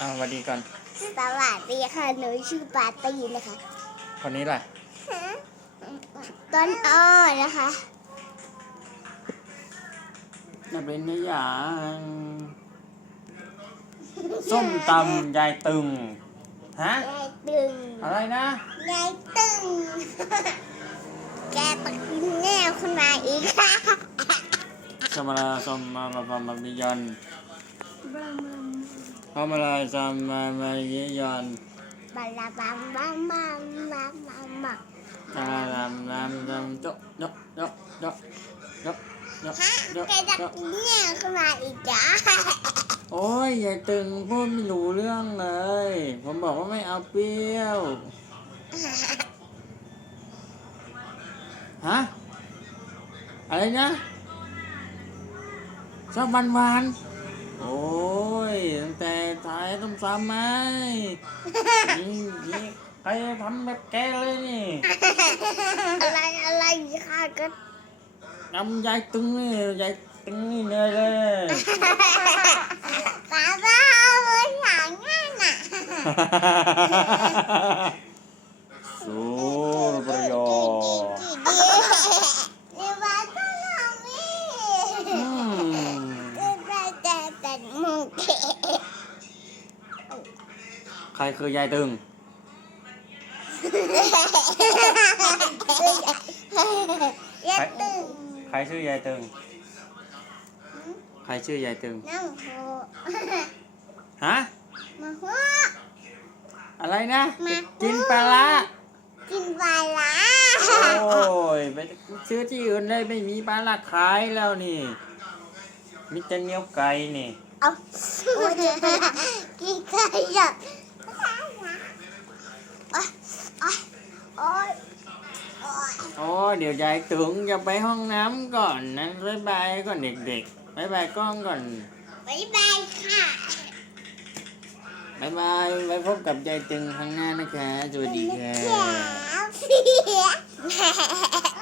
อ่าสวัสดีก่อน สวัสดีค่ะ หนูชื่อปาร์ตี้นะคะ คนนี้แหละต้นอ้อนะคะจะเป็นนิยางส้มตำยายตึง ฮะ ยายตึง อะไรนะ ยายตึง แกตะกินแง่ขึ้นมาอีกค่ะสมราสมมามามามามิยัน พระมาลายสมมามาเยยันบาลาบัมบัมบัมบัมบัมบัมตาลำลำลำโจ๊ะโจ๊ะโจ๊ะโจ๊ะโจ๊ะโจ๊ะฮะโจ๊ะแกจะโจ๊ะกินแง่ขึ้นมาอีกจ้าโอ้ยอย่าตึงพูดไม่รู้เรื่องเลย ผมบอกว่าไม่เอาเปรี้ยว ฮะ อะไรนะชอบวันวานๆโอ้ ยตั้งแต่ถ่ายต้มซ้ำไหมนี่นี่ใครทำแบบแกเลยนี่อะไรอะไรค่ะก็ทำยายตึงนี่ยายตึงนี่เหนื่อยเลยป้าป้าเอาไว้หลังนั่นน่ะ สูประโยชน์ เดี๋ยวป้าต้องทำนี่ อืม แต่แต่แต่มึงเก๋ ใครคือยายตึงอย่าตื่นใครชื่อยายตึง ใครชื่อยายตึงนั่งโหฮะ มาหัวอะไรนะมากินปลาร้ากินปลาร้าโอ้ยไปซื้อที่อื่นเลยไม่มีปลาร้าขายแล้วนี่ มีแต่เนียวไก่นี่ เอากินไก่อะโอ๊ยโอ๊ยโอ้เดี๋ยวยายตึงจะไปห้องน้ำก่อนนะบ๊ายบายก่อนเด็กๆบ๊ายบายกล้องก่อนบ๊ายบายค่ะบ๊ายบายไว้พบกับยายตึงครั้งหน้านะคะสวัสดีค่ะ Dạ.